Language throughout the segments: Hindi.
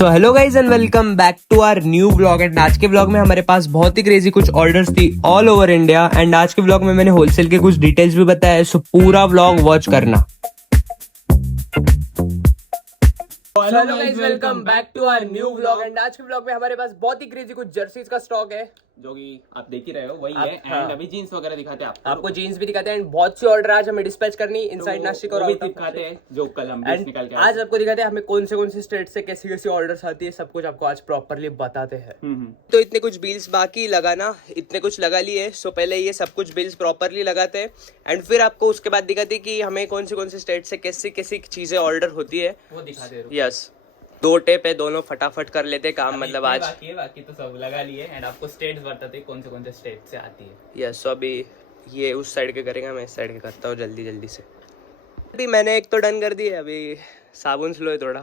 So hello guys and welcome back to our new blog. And आज के ब्लॉग में हमारे पास बहुत ही क्रेजी कुछ ऑर्डर्स थी ऑल ओवर इंडिया। एंड आज के ब्लॉग में मैंने होलसेल के कुछ डिटेल्स भी बताया है, सो पूरा ब्लॉग वॉच करना। Hello guys, welcome back to our new blog. And आज के ब्लॉग में हमारे पास बहुत ही क्रेजी कुछ जर्सीज का स्टॉक है, जो कि आप देख ही रहे हो वही है। एंड अभी जीन्स वगैरह दिखाते हैं आपको जीन्स भी दिखाते हैं। एंड बहुत सी ऑर्डर आज हमें डिस्पैच करनी इनसाइड नासिक और आउट दिखाते हैं, जो कल हम निकाल के आज आपको दिखाते हैं हमें कौन से स्टेट से कैसी कैसी ऑर्डर्स आती है, सब कुछ आपको आज प्रॉपर्ली बताते हैं। तो इतने कुछ बिल्स बाकी लगाना, इतने कुछ लगा लिए। सो पहले ये सब कुछ बिल्स प्रॉपर्ली लगाते हैं एंड फिर आपको उसके बाद दिखाते हैं कि हमें कौन से स्टेट से कैसी कैसी चीजें ऑर्डर होती है, वो दिखाते हैं। यस, दो टेप है, दोनों फटाफट कर लेते काम। मतलब आज बाकी तो सब लगा लिए। एंड आपको स्टेट्स बताते कौन से स्टेट से आती है। यस, सो अभी ये उस साइड के करेंगे, मैं इस साइड के करता हूँ जल्दी से। अभी मैंने एक तो डन कर दी है, अभी साबुन स्लो है थोड़ा।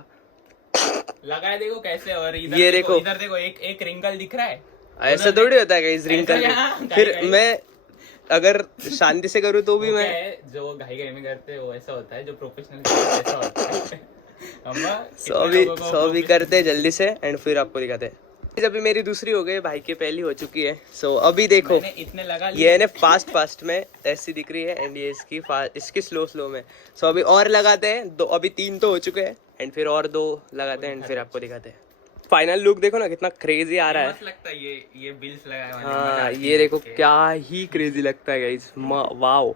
लगाए देखो कैसे। और इधर ये देखो, इधर देखो एक रिंकल दिख रहा है। ऐसा थोड़ी होता है इस रिंकल में। फिर मैं अगर शांति से करूँ तो भी मैं जो घाई में करते हैं वो ऐसा होता है, जो प्रोफेशनल ऐसा होता है। सो भी करते जल्दी से एंड फिर आपको दिखाते हैं। अभी मेरी दूसरी हो गई, भाई की पहली हो चुकी है। सो अभी देखो इतने लगा ये है ना फास्ट में ऐसी दिख रही है एंड ये इसकी स्लो में। सो अभी और लगाते हैं दो, अभी 3 तो हो चुके हैं एंड फिर और 2 लगाते हैं एंड फिर आपको दिखाते हैं। फाइनल लुक देखो ना कितना क्रेजी आ रहा है। लगता है ये बिल्स लगाए। हाँ, ये देखो क्या ही क्रेजी लगता है गाइस। Wow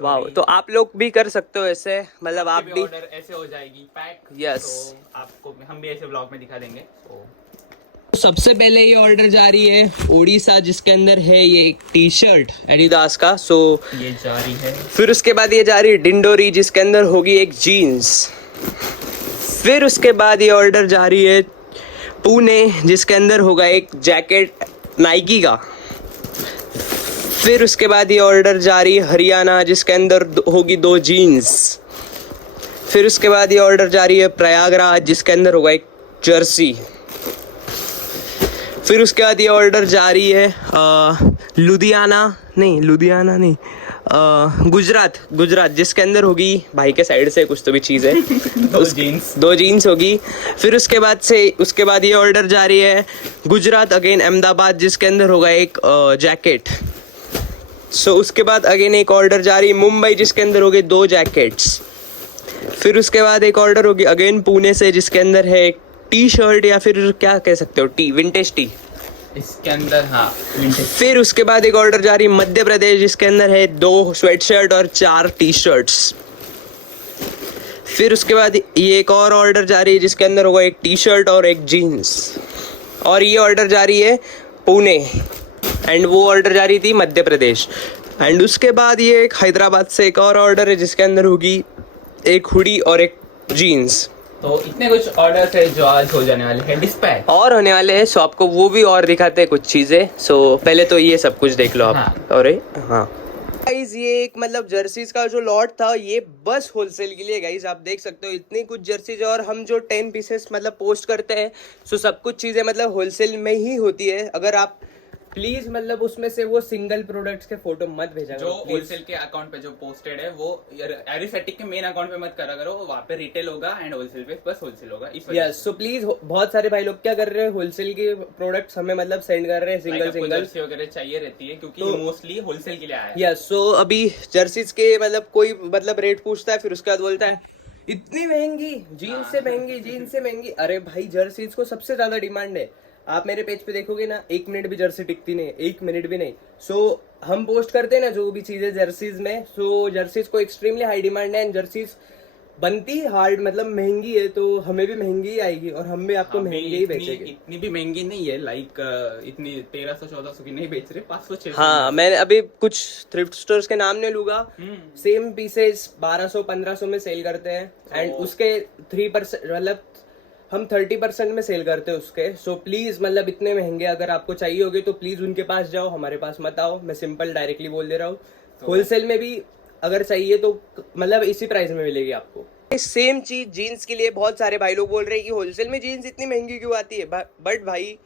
wow. तो आप लोग भी कर सकते हो ऐसे, मतलब आप भी ऑर्डर ऐसे हो जाएगी पैक। यस, तो आपको हम भी ऐसे ब्लॉग में दिखा देंगे। तो सबसे पहले ये ऑर्डर जा रही है ओडिशा, जिसके अंदर है ये एक टी शर्ट एडिडास का। सो ये जा रही है। फिर उसके बाद ये जा रही है डिंडोरी, जिसके अंदर होगी एक जीन्स। फिर उसके बाद ये ऑर्डर जा रही है पुणे, जिसके अंदर होगा एक जैकेट नाइकी का। फिर उसके बाद ये ऑर्डर जा रही है हरियाणा, जिसके अंदर होगी 2 जीन्स। फिर उसके बाद ये ऑर्डर जा रही है प्रयागराज, जिसके अंदर होगा एक जर्सी। फिर उसके बाद ये ऑर्डर जा रही है लुधियाना नहीं, गुजरात, जिसके अंदर होगी भाई के साइड से कुछ तो भी चीज़ है। 2 जीन्स होगी। फिर उसके बाद ये ऑर्डर जा रही है गुजरात अगेन अहमदाबाद, जिसके अंदर होगा एक जैकेट। सो उसके बाद अगेन एक ऑर्डर जा रही है मुंबई, जिसके अंदर होगी 2 जैकेट्स। फिर उसके बाद एक ऑर्डर होगी अगेन पुणे से, जिसके अंदर है एक टी शर्ट या फिर क्या कह सकते हो, विंटेज टी इसके अंदर। हाँ, विंटेज। फिर उसके बाद एक ऑर्डर जा रही है मध्य प्रदेश, जिसके अंदर है 2 स्वेटशर्ट और 4 टी शर्ट्स। फिर उसके बाद ये एक और ऑर्डर जा रही है, जिसके अंदर होगा एक टी शर्ट और एक जीन्स। और ये ऑर्डर जा रही है पुणे एंड वो ऑर्डर जा रही थी मध्य प्रदेश। एंड उसके बाद ये एक हैदराबाद से एक और ऑर्डर है, जिसके अंदर होगी एक हुडी और एक जीन्स। तो इतने कुछ ऑर्डर्स है जो आज हो जाने वाले हैं डिस्पैच और होने वाले हैं। सो आपको वो भी और दिखाते हैं कुछ चीजें। सो पहले तो ये सब कुछ देख लो आप। हाँ। और हाँ गाइज, ये एक मतलब जर्सीज का जो लॉट था ये बस होलसेल के लिए। गाइज आप देख सकते हो इतनी कुछ जर्सीज, और हम जो 10 पीसेस मतलब पोस्ट करते हैं, सो सब कुछ चीजें मतलब होलसेल में ही होती है। अगर आप प्लीज मतलब उसमें से वो सिंगल प्रोडक्ट्स के फोटो मत भेजा जो होलसेल के अकाउंट पे जो पोस्टेड है, वो एरिसेटिक के मेन अकाउंट पे मत करा करो। वहाँ पे रिटेल होगा एंड होलसेल पे बस होलसेल होगा। यस, सो प्लीज बहुत सारे भाई लोग क्या कर रहे हैं, होलसेल के प्रोडक्ट्स हमें मतलब सेंड कर रहे हैं सिंगल जर्सी वगैरह चाहिए रहती है, क्योंकि मोस्टली होलसेल के लिए आया है। यस, सो अभी जर्सीज के मतलब कोई मतलब रेट पूछता है, फिर उसके बाद बोलता है इतनी महंगी जीन्स से महंगी। अरे भाई, जर्सीज को सबसे ज्यादा डिमांड है। आप मेरे पेज पे देखोगे ना, 1 मिनट भी जर्सी टिकती नहीं, 1 मिनट भी नहीं। सो हम पोस्ट करते हैं ना जो भी चीजें जर्सीज में, सो जर्सीज को एक्सट्रीमली हाई डिमांड है एंड जर्सीज बनती हार्ड मतलब महंगी है, तो हमें भी महंगी ही आएगी और हम भी आपको महंगी ही बेचेंगे। इतनी भी महंगी नहीं है, लाइक इतनी 1300-1400 की नहीं बेच रहे, 500-600। हाँ, मैंने अभी कुछ थ्रिफ्ट स्टोर्स के नाम नहीं लूंगा, सेम पीसेस 1200-1500 में सेल करते हैं एंड उसके 3% मतलब हम 30% में सेल करते हैं उसके। सो प्लीज मतलब इतने महंगे अगर आपको चाहिए होगे तो प्लीज उनके पास जाओ, हमारे पास मत आओ। मैं सिंपल डायरेक्टली बोल दे रहा हूँ। होलसेल में भी अगर चाहिए तो मतलब इसी प्राइस में मिलेगी आपको। सेम चीज जीन्स के लिए बहुत सारे भाई लोग बोल रहे हैं कि होलसेल में जीन्स इतनी महंगी क्यों आती है। बट भाई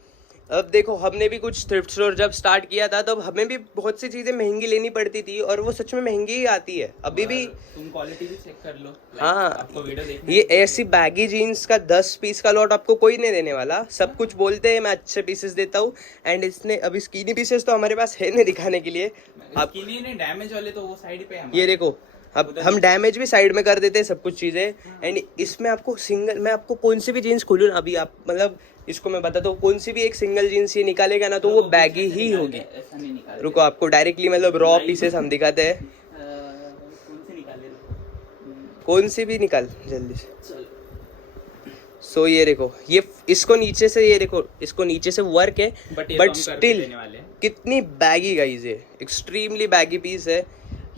अब देखो हमने भी कुछ थ्रिफ्ट स्टोर जब स्टार्ट किया था तब हमें भी बहुत सी चीजें महंगी लेनी पड़ती थी और वो सच में महंगी ही आती है अभी भी। तुम क्वालिटी भी चेक कर लो। हाँ, आपको वीडियो देखना ये ऐसी बैगी जीन्स का 10 पीस का लॉट आपको कोई नहीं देने वाला। सब कुछ बोलते हैं मैं अच्छे पीसेस देता हूँ एंड इसने अभी स्कीनी पीसेस तो हमारे पास है नहीं दिखाने के लिए। आप नहीं डैमेज वाले तो वो साइड पे है ये देखो, अब हम डैमेज भी साइड में कर देते हैं सब कुछ चीजें। एंड इसमें आपको सिंगल, मैं आपको कौन सी भी जीन्स खोलूँ ना अभी, आप मतलब इसको मैं बताता हूँ, कौन सी भी एक सिंगल जीन्स ये निकालेगा ना तो वो बैगी ही होगी। ऐसा नहीं निकाल। रुको आपको डायरेक्टली मतलब रॉ पीसेस हम दिखाते हैं। कौन से निकाले? कौन सी भी निकाल जल्दी से। सो ये देखो, ये इसको नीचे से, ये देखो इसको नीचे से वर्क है बट स्टिल कितनी बैगी गाइस है, एक्सट्रीमली बैगी पीस है।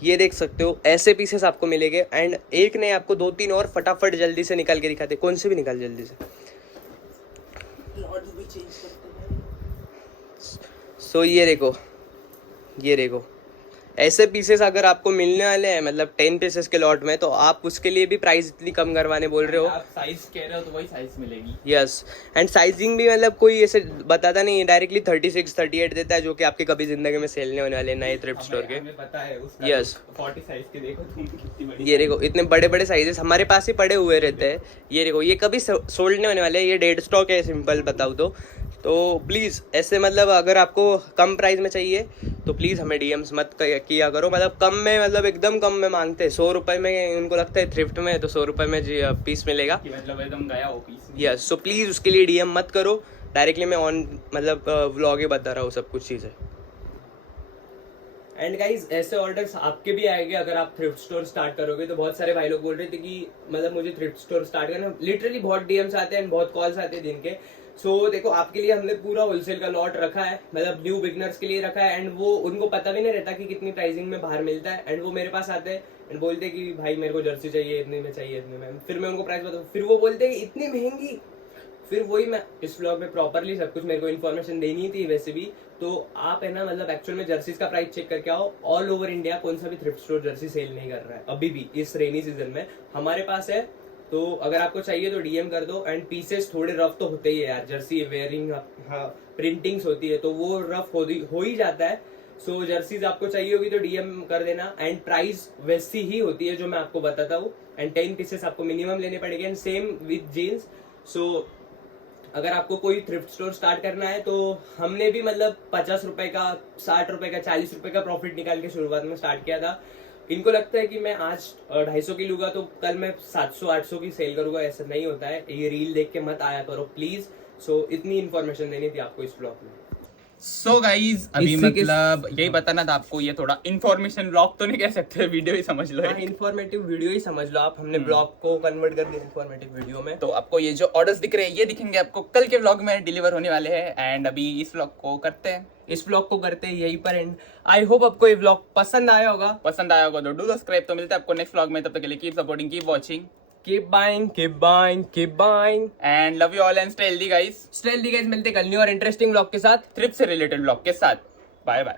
ये देख सकते हो ऐसे पीसेस आपको मिलेंगे एंड एक नहीं आपको 2-3 और फटाफट जल्दी से निकाल के दिखाते। कौन से भी निकाल जल्दी से। सो ये देखो, ये देखो ऐसे पीसेस अगर आपको मिलने वाले हैं मतलब 10 पीसेस के लॉट में तो आप उसके लिए भी प्राइस इतनी कम करवाने बोल रहे हो। आप साइज कह रहे हो तो वही साइज मिलेगी। यस, एंड साइजिंग भी मतलब कोई ऐसे बताता नहीं है, डायरेक्टली 36 38 देता है जो कि आपके कभी जिंदगी में सेल नहीं होने वाले नए थ्रिफ्ट स्टोर के। हमें पता है उसका। यस, 40 साइज के देखो तुम कितनी बड़ी। ये देखो इतने बड़े बड़े साइजेस हमारे पास ही पड़े हुए रहते हैं। ये देखो ये कभी सोल्ड नहीं होने वाले, ये डेड स्टॉक है सिंपल बताऊँ तो प्लीज़ ऐसे मतलब अगर आपको कम प्राइस में चाहिए तो प्लीज़ हमें डीएम्स मत किया करो। मतलब कम में, मतलब एकदम कम में मांगते हैं। 100 रुपये में उनको लगता है थ्रिफ्ट में तो 100 रुपये में पीस मिलेगा। मतलब एकदम गया वो पीस। यस, सो प्लीज़ उसके लिए डीएम मत करो डायरेक्टली। मैं ऑन मतलब व्लॉग ही बता रहा हूँ सब कुछ चीज़ें। एंड गाइज ऐसे ऑर्डर्स आपके भी आएंगे अगर आप थ्रिफ्ट स्टोर स्टार्ट करोगे। तो बहुत सारे भाई लोग बोल रहे थे कि मतलब मुझे थ्रिफ्ट स्टोर स्टार्ट करना, लिटरली बहुत डीएम्स आते हैं, बहुत कॉल्स आते हैं दिन के। सो देखो आपके लिए हमने पूरा होलसेल का लॉट रखा है, मतलब न्यू बिगनर्स के लिए रखा है। एंड वो उनको पता भी नहीं रहता कि कितनी प्राइसिंग में बाहर मिलता है। एंड वो मेरे पास आते हैं एंड बोलते हैं कि भाई मेरे को जर्सी चाहिए, इतने में चाहिए, इतने में। फिर मैं उनको प्राइस बताऊँ, फिर वो बोलते हैं कि इतनी महंगी। फिर वही मैं इस व्लॉग में प्रॉपरली सब कुछ मेरे को इन्फॉर्मेशन देनी थी वैसे भी। तो आप है ना मतलब एक्चुअल में जर्सीज का प्राइस चेक करके आओ। ऑल ओवर इंडिया कौन सा भी थ्रिफ्ट स्टोर जर्सी सेल नहीं कर रहा है अभी भी इस रेनी सीजन में। हमारे पास है, तो अगर आपको चाहिए तो डीएम कर दो। एंड पीसेस थोड़े रफ तो होते ही है यार, जर्सी वेयरिंग हाँ प्रिंटिंग्स होती है तो वो रफ हो ही जाता है। सो जर्सीज आपको चाहिए होगी तो डीएम कर देना। एंड प्राइस वैसी ही होती है जो मैं आपको बताता हूँ। एंड 10 पीसेस आपको मिनिमम लेने पड़ेंगे एंड सेम विद जीन्स। सो अगर आपको कोई थ्रिफ्ट स्टोर स्टार्ट करना है तो हमने भी मतलब 50 रुपए का, 60 रुपए का, 40 रुपए का प्रॉफिट निकाल के शुरुआत में स्टार्ट किया था। इनको लगता है कि मैं आज 250 की लूंगा तो कल मैं 700-800 की सेल करूंगा, ऐसा नहीं होता है। ये रील देख के मत आया करो प्लीज। सो इतनी इन्फॉर्मेशन देनी थी आपको इस ब्लॉग में। सो गाइज अभी मतलब यही बताना था आपको, ये थोड़ा इन्फॉर्मेशन ब्लॉग तो नहीं कह सकते, वीडियो ही समझ लो। इन्फॉर्मेटिव वीडियो ही समझ लो आप। हमने ब्लॉग को कन्वर्ट कर दिया इन्फॉर्मेटिव वीडियो में। तो आपको ये जो ऑर्डर्स दिख रहे हैं ये दिखेंगे आपको कल के व्लॉग में डिलीवर होने वाले हैं। एंड अभी इस व्लॉग को करते हैं, इस व्लॉग को करते हैं यहीं पर एंड। आई होप आपको ये व्लॉग पसंद आया होगा तो डू सब्सक्राइब। तो मिलते हैं आपको नेक्स्ट व्लॉग में, तब तक के लिए keep supporting, keep watching, keep buying, keep buying, keep buying and love you all and stay healthy guys. Stay healthy guys. मिलते हैं कल न्यू और इंटरेस्टिंग व्लॉग के साथ, थ्रिफ्ट से रिलेटेड व्लॉग के साथ। Bye bye.